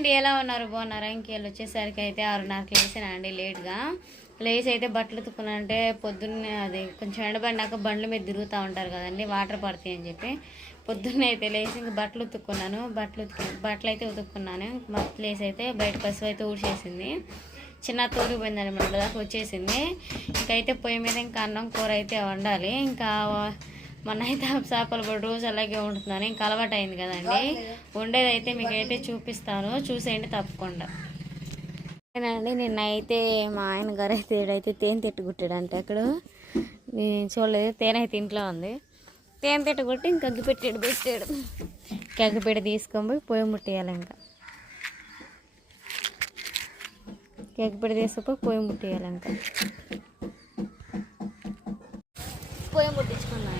అండి ఎలా ఉన్నారు? బాగున్నారా? ఇంకేళ్ళు వచ్చేసరికి అయితే ఆరున్నరకి లేసాను అండి లేట్గా. లేచి అయితే బట్టలు ఉతుకున్నానంటే పొద్దున్నే అది కొంచెం ఎండబడినాక బండ్ల మీద తిరుగుతూ ఉంటారు కదండి వాటర్ పడతాయి అని చెప్పి. పొద్దున్నే అయితే లేచి ఇంక బట్టలు ఉతుక్కున్నాను బట్టలు ఉతుకు బట్టలు అయితే ఉతుక్కున్నాను. బట్టలు వేసి అయితే బయట పసుపు అయితే ఊడ్చేసింది. చిన్న తోడు మన దాకా వచ్చేసింది. ఇంకైతే పొయ్యి మీద ఇంకా అన్నం కూర అయితే వండాలి. ఇంకా మొన్న అయితే చేపలు కూడా రోజు అలాగే వండుతున్నాను ఇంకా అలవాటు అయింది కదండి. వండేది అయితే మీకు అయితే చూపిస్తాను. చూసేయండి తప్పకుండా. అండి నిన్న అయితే మా ఆయన గారు అయితే ఈడైతే తేనె తిట్టు కుట్టాడంట అక్కడ. నేను చూడలేదు తేనె అయితే ఇంట్లో ఉంది. తేనె తిట్టు కొట్టి ఇంకా అగ్గి పెట్టాడు పెట్టాడు. ఇంకా అగ్గి పెట్టి తీసుకొని పోయి పొయ్యి ముట్టేయాలి ఇంకా. కేక్ పెట్టి తీసుకుపోయి పొయ్యి ముట్టేయాలి ఇంకా. పొయ్యి ముట్టించుకున్నాం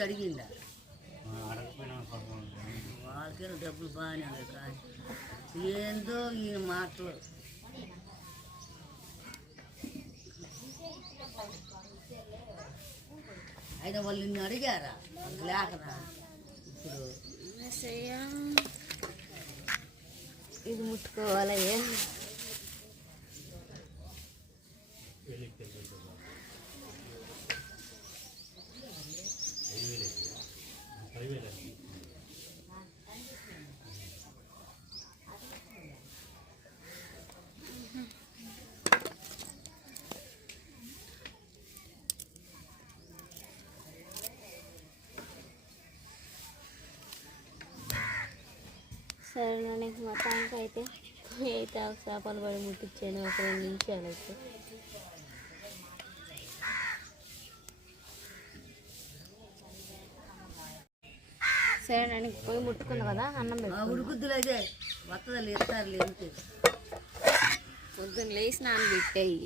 చూసి అడిగిందా వాళ్ళకి డబ్బులు బాగానే ఉన్నాయి కానీ ఏందో ఈయన మాటలు. అయితే వాళ్ళు నిన్ను అడిగారా? లేకనా? ఇప్పుడు. ఇది ముట్టుకోవాలయ్యా. సరేనండి మొత్తానికి అయితే అయితే ఆ చేపలు పడి ముట్టించాను ఒక రెండు నిమిషాలు అయితే. సరేనండి పోయి ముట్టుకున్నా కదా అన్నం ఉడుకుద్దులేదే వత్తదలు ఇస్తారు లేదు పొద్దున్న లేచి నానబెట్టాయి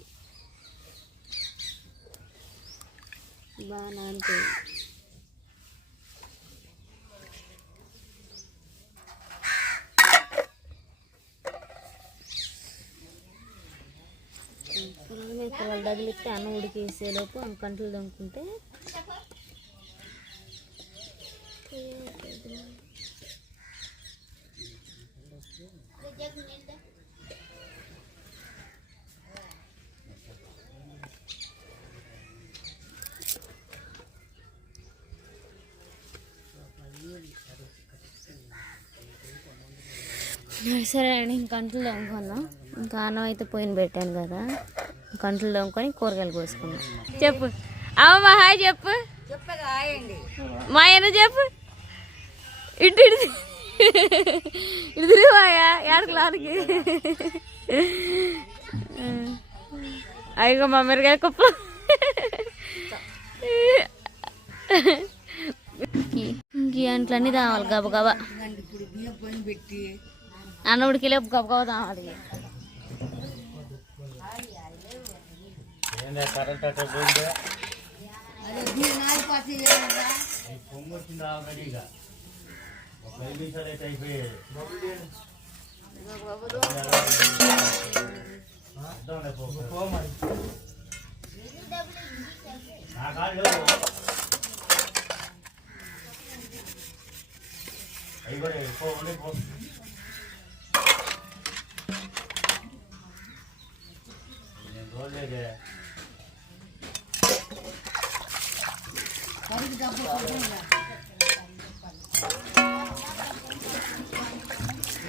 బాగా నానిపోయి. పొలం తగిలిస్తే అన్నం ఉడికేసేలోపు అన్ని కంటలు దొంకుంటే సరే అండి ఇంక కంట్లు దొంగకున్నాం ఇంకా అన్నం అయితే పోయిన పెట్టాను కదా. కంట్లు దొంగకొని కూరగాయలు కోసుకున్నాం. చెప్పు. అమ్మమ్మ హాయ్ చెప్పు. చెప్పగా ఆయండి మా ఆయన చెప్పు. ఇటు ఇటు తి- ఇటు తిరిగిపోయా అయ్యో మా మెరుగాయ కుప్ప. ఇంక అంట్లన్నీ తావాలి. గబగబా ఇదిగోండి ఇప్పుడు బియ్యం పొయ్యి పెట్టి అన్న ఉడికిలే గబగబా తావాలి అదే బియ్యం నాలుగు కదా కడిగి డబ్బు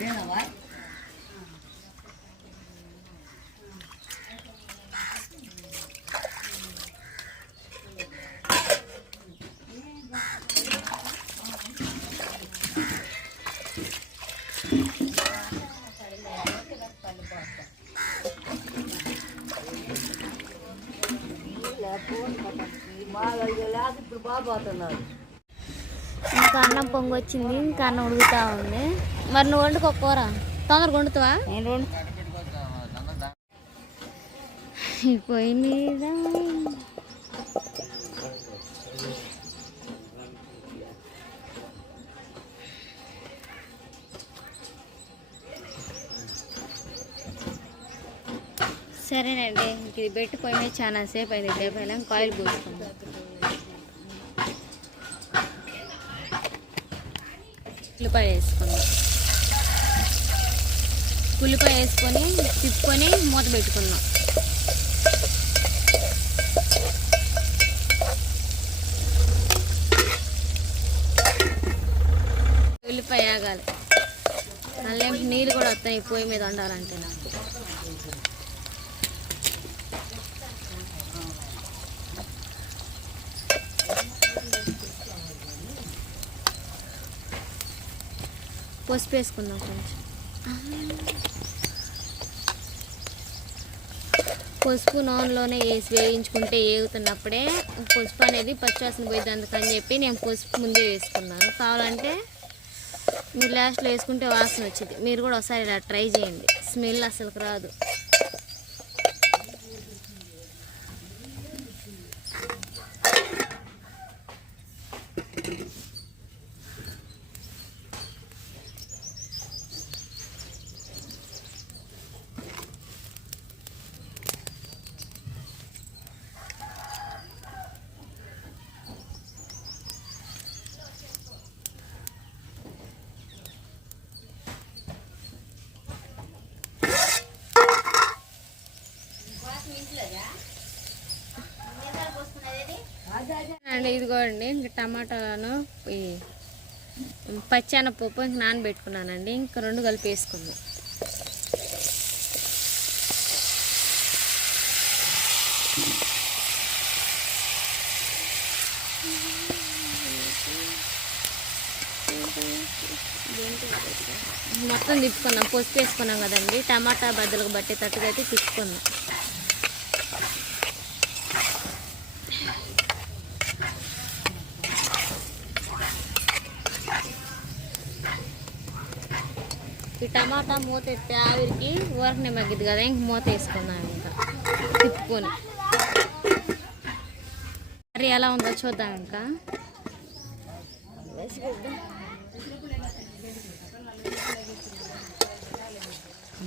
ఏనవా బాగా లేక ఇప్పుడు బాగా పోతున్నారు ఇంకా అన్నం పొంగొచ్చింది ఇంకా అన్నం ఉడుకుతా ఉంది. మరి నువ్వు వండుకో కూర. తొందరగా వండుతావా? నేను ఈ పొయ్యి మీద సరేనండి ఇంక ఇది పెట్టి పొయ్యి మీద చాలా సేపు అయింది. ఇదే కాయిల్ పోసుకుందాం ఉల్లిపాయ వేసుకుందాం ఉల్లిపాయ వేసుకొని తిప్పుకొని మూత పెట్టుకుందాం ఉల్లిపాయ ఆగాలి. మళ్ళీ నీళ్ళు కూడా వస్తాయి పొయ్యి మీద ఉండాలంటే నాకు. పసుపు వేసుకుందాం కొంచెం. పసుపు నూనెలోనే వేసి వేయించుకుంటే వేగుతున్నప్పుడే పసుపు అనేది పచ్చివాసన పోయింది అందుకని చెప్పి నేను పసుపు ముందే వేసుకున్నాను. కావాలంటే మీరు లాస్ట్లో వేసుకుంటే వాసన వచ్చింది. మీరు కూడా ఒకసారి ఇలా ట్రై చేయండి. స్మెల్ అసలు రాదు. అండి. ఇదిగోండి ఇంక టమాటాలను ఈ పచ్చెనపప్పు ఇంక నానబెట్టుకున్నానండి. ఇంక రెండు కలిపి వేసుకుందాం. మొత్తం తిప్పుకున్నాం. పసుపు వేసుకున్నాం కదండి. టమాటా బద్దలకు బట్టేటట్టుగా అయితే తిప్పుకున్నాం. టమాటా మూత ఎత్తే ఆవిరికి ఊరకనే మగ్గిద్ది కదా ఇంక మూత వేసుకున్నాం ఇంకా. తిప్పుకొని. కర్రీ ఎలా ఉందో చూద్దాం ఇంకా.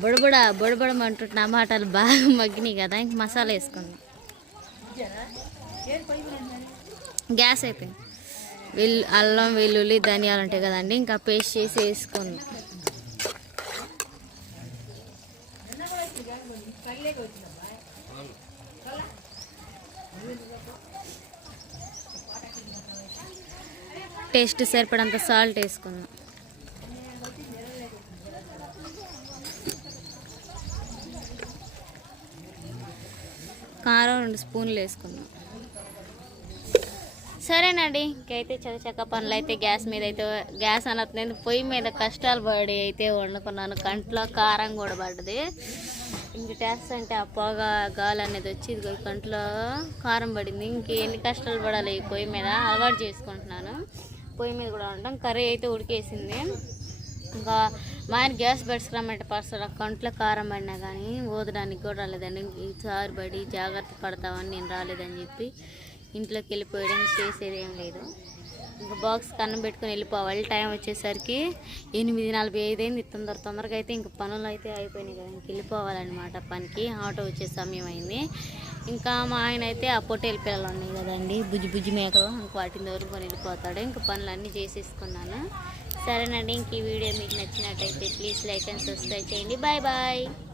బుడబుడ బుడబుడమంటూ టమాటాలు బాగా మగ్గినాయి కదా ఇంక మసాలా వేసుకుందాం. గ్యాస్ అయిపోయింది. వెల్లు అల్లం వెల్లుల్లి ధనియాలు ఉంటాయి కదండి ఇంకా పేస్ట్ చేసి వేసుకుందాం. టేస్ట్ సరిపడంత సాల్ట్ వేసుకుందాం. కారం రెండు స్పూన్లు వేసుకుందాం. సరేనండి ఇంకైతే చక్క చక్క పనులు అయితే గ్యాస్ మీద అయితే గ్యాస్ అనట్లేదు పొయ్యి మీద కష్టాలు పడి అయితే వండుకున్నాను. కంట్లో కారం కూడా పడ్డది. ఇంక టేస్ట్ అంటే ఆ పొగ గాలి అనేది వచ్చి ఇది కంట్లో కారం పడింది. ఇంకెన్ని కష్టాలు పడాలి ఈ పొయ్యి మీద? అలవాటు చేసుకుంటున్నాను. పొయ్యి మీద కూడా ఉండటం కర్రీ అయితే ఉడికేసింది. ఇంకా మా ఆయన గ్యాస్ పెట్టుకురామంటే పర్సలు కంట్లో కారం పడినా కానీ ఓదడానికి కూడా రాలేదండి. ఈసారి పడి జాగ్రత్త పడతామని నేను రాలేదని చెప్పి ఇంట్లోకి వెళ్ళిపోయడం చేసేది ఏం లేదు. ఇంకా బాక్స్ కన్నం పెట్టుకొని వెళ్ళిపోవాలి. టైం వచ్చేసరికి ఎనిమిది నలభై ఐదు అయింది తొందర తొందరగా అయితే ఇంక పనులు అయితే అయిపోయినాయి కదా. ఇంక వెళ్ళిపోవాలన్నమాట పనికి. ఆటో వచ్చే సమయం అయింది. ఇంకా మా ఆయన అయితే ఆ పొట్టేలు పిల్లలు ఉన్నాయి కదండి. బుజ్జి బుజ్జి మేకలు. ఇంక వాటిని దొరుకుని వెళ్ళిపోతాడు. ఇంకా పనులన్నీ చేసేసుకున్నాను. సరేనండి ఇంక ఈ వీడియో మీకు నచ్చినట్టయితే ప్లీజ్ లైక్ అండ్ సబ్స్క్రైబ్ చేయండి. Bye bye.